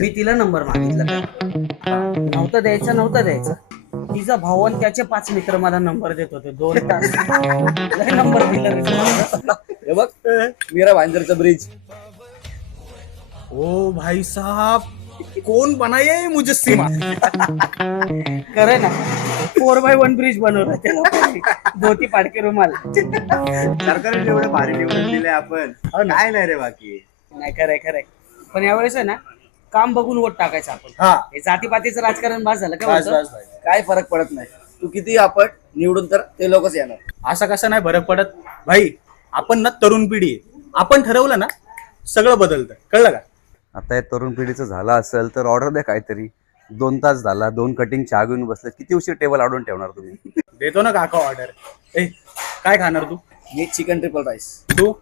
मी तिला नंबर मागितला का? नव्हतं द्यायचं. तिचा भाऊ आणि त्याचे 5 मित्र मला नंबर देत होते 2 तास. लय नंबर दिला रे तुला. हे बघ मीरा भाईंदरचा ब्रिज. ओ भाई साहब, कौन बनाया है मुजस्सिमा? खरं ना 4x1 ब्रिज बनवला त्याला धोती पाडके रुमाल. सरकारने एवढे भारी निवडून दिले आपण, काय नाही रे बाकी. नाही खरंय पण यावेळेस आहे ना काम बघून वोट टाकायचं आपण. हा हे जातीपातीचं राजकारण बास झालं बस का? बस भाई. काय फरक पडत नाही. तू किती आपण निवडून तर ते लोकच येणार. असं कसं नाही फरक पडत भाई. आपण ना तरुण पिढी आहे. आपण ठरवलं ना सगळं बदलतं, कळलं का? आता या तरुण पिढीचं झालं असेल तर ऑर्डर द्या काहीतरी. 2 तास झाला, 2 कटिंग चहा घेऊन बसले, किती उशीर टेबल अडवून ठेवणार तुम्ही? देतो ना काका ऑर्डर. ए काय खाणार तू? मी चिकन ट्रिपल राईस. तू?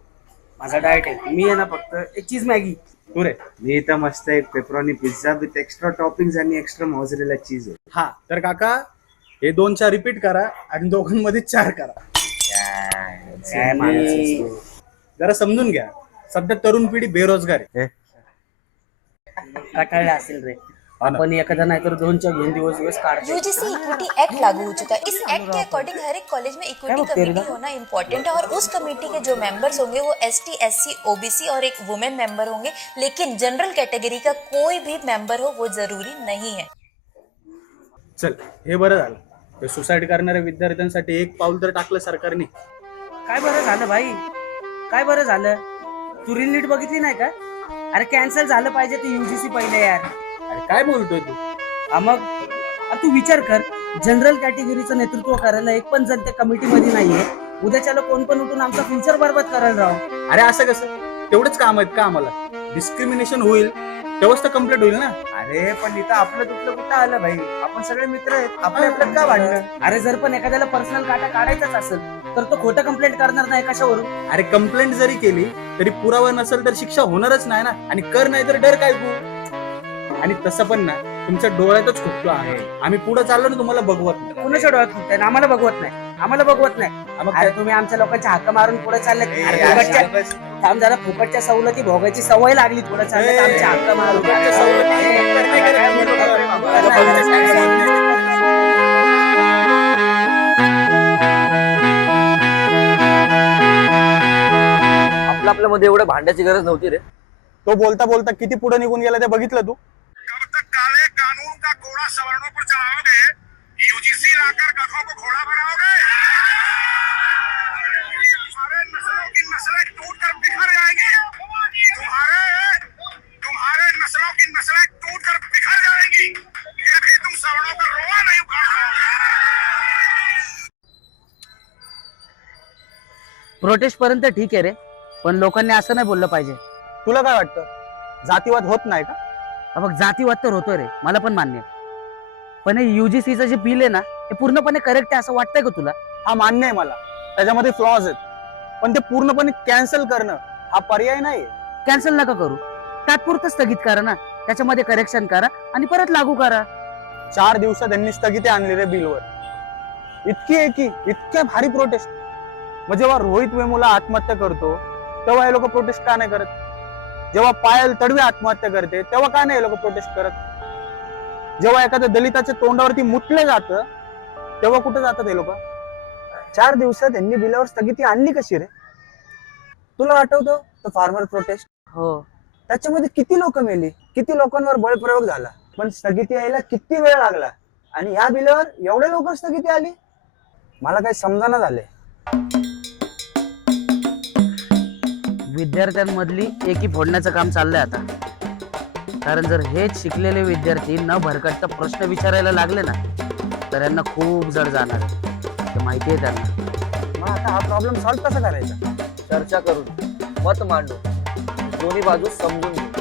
माझा डाएट आहे. मी आहे ना फक्त एक चीज मॅगी. तू रे? मी इथं मस्त एक पेपरॉनी पिझ्झा विथ एक्स्ट्रा टॉपिंग्स आणि एक्स्ट्रा मोझरेला चीज आहे. हा तर काका हे 2 4 रिपीट करा आणि दोघांमध्ये 4 करा. काय माणूस आहेस तू. जरा समजून घ्या, सध्या तरुण पिढी बेरोजगार आहे. कटाळला असेल रे. आपण एखादा नाही तर 2च्या घेऊन दिवस काढतो. यूजीसी इक्विटी एक्ट लागू हो चुका है। इस एक्ट के अकॉर्डिंग हर एक कॉलेज में इक्विटी कमेटी होना इम्पोर्टेंट है और उस कमेटी के जो मेंबर्स होंगे वो एसटी, एससी, ओबीसी और एक वुमेन मेंबर होंगे, लेकिन जनरल कैटेगरी का कोई भी मेंबर हो वो जरूरी नहीं है। चल हे बरं झालं. ते सुसाईड करणाऱ्या विद्यार्थ्यांसाठी एक पाऊल तर टाकलं सरकारने. काय बरं झालं भाई, काय बरं झालं. तू रील नीट बघितली नाही का? अरे कॅन्सल झालं पाहिजे ते युजीसी पहिले यार. अरे काय बोलतोय तू? मग तू विचार कर, जनरल कॅटेगरीचं नेतृत्व करायला एक पण जण त्या कमिटीमध्ये नाहीये. उद्याच्याला कोण पण उठून आमचा फ्युचर बरबाद करायला राव. अरे असं कसं? तेवढंच काम आहेत का आम्हाला? डिस्क्रिमिनेशन होईल तेव्हाच तर कम्प्लीट होईल ना. अरे पण इथं आपलं तुटलं कुठं आलं भाई? आपण सगळे मित्र आहेत, आपल्यात का भांडणं? अरे जर पण एखाद्याला पर्सनल काटा काढायचाच असेल तर तो खोटं कंप्लेंट करणार नाही कशावरून? अरे कंप्लेंट जरी केली तरी पुरावा नसेल तर शिक्षा होणारच नाही ना. आणि कर नाही तर डर काय तू? आणि तसं पण ना तुमच्या डोळ्यातच खुपतो आहे. आम्ही पुढे चाललो ना तुम्हाला बघवत नाही. कुणाच्या डोळ्यात खुपताय? आम्हाला बघवत नाही. मग अरे तुम्ही आमच्या लोकांच्या हक्क मारून पुढे चालले. थांब जरा, फुकटच्या सवलती भोगायची सवय लागली. पुढे चालले आमच्या हक्क मारून. आपल्यामध्ये एवढं भांड्याची गरज नव्हती रे. तो बोलता बोलता किती पुढे निघून गेला ते बघितलं तू? कब तक काले कानून का घोड़ा सवर्णों पर चढ़ाओगे? यूजीसी लाकर गधों को घोड़ा बनाओगे? तुम्हारे नस्लों की नस्लें टूटकर बिखर जाएंगी. तुम्हारे नस्लों की नस्लें टूटकर बिखर जाएंगी. ये भी तुम सवर्णों का रोआ नहीं उखाड़ पाओगे. प्रोटेस्ट पर्यंत ठीक आहे रे, पण लोकांनी असं नाही बोललं पाहिजे. तुला काय वाटतं, जातीवाद होत नाही का? बघ जातीवाद तर होतो रे, मला पण मान्य आहे. पण हे युजीसीचं जे बिल आहे ना हे पूर्णपणे करेक्ट आहे असं वाटतंय का तुला? हा मान्य आहे मला, त्याच्यामध्ये फ्लॉज आहेत. पण ते पूर्णपणे कॅन्सल करणं हा पर्याय नाही. कॅन्सल नका करू, तात्पुरतं स्थगित करा ना. त्याच्यामध्ये करेक्शन करा आणि परत लागू करा. 4 दिवसात त्यांनी स्थगिती आणली रे बिलवर. इतक्या भारी प्रोटेस्ट. मग जेव्हा रोहित वेमुला आत्महत्या करतो तेव्हा हे लोक प्रोटेस्ट का नाही करत? जेव्हा पायल तडवी आत्महत्या करते तेव्हा का नाही हे लोक प्रोटेस्ट करत? जेव्हा एखाद्या दलिताच्या तोंडावरती मुतलं जातं तेव्हा कुठे जातात हे लोक? 4 दिवसात त्यांनी बिलावर स्थगिती आणली कशी रे? तुला आठवतं तो फार्मर प्रोटेस्ट? हो, त्याच्यामध्ये किती लोक मेली, किती लोकांवर बळप्रयोग झाला, पण स्थगिती यायला किती वेळ लागला. आणि या बिलावर एवढ्या लवकर स्थगिती आली? मला काही समजाना झाले. विद्यार्थ्यांमधली एकी फोडण्याचं काम चाललंय आता. कारण जर हेच शिकलेले विद्यार्थी न भरकटता प्रश्न विचारायला लागले ना तर यांना खूप जड जाणार आहे. ते माहिती आहे त्यांना. मग आता हा प्रॉब्लेम सॉल्व्ह कसा करायचा? चर्चा करून मत मांडून दोन्ही बाजू समजून घेऊ.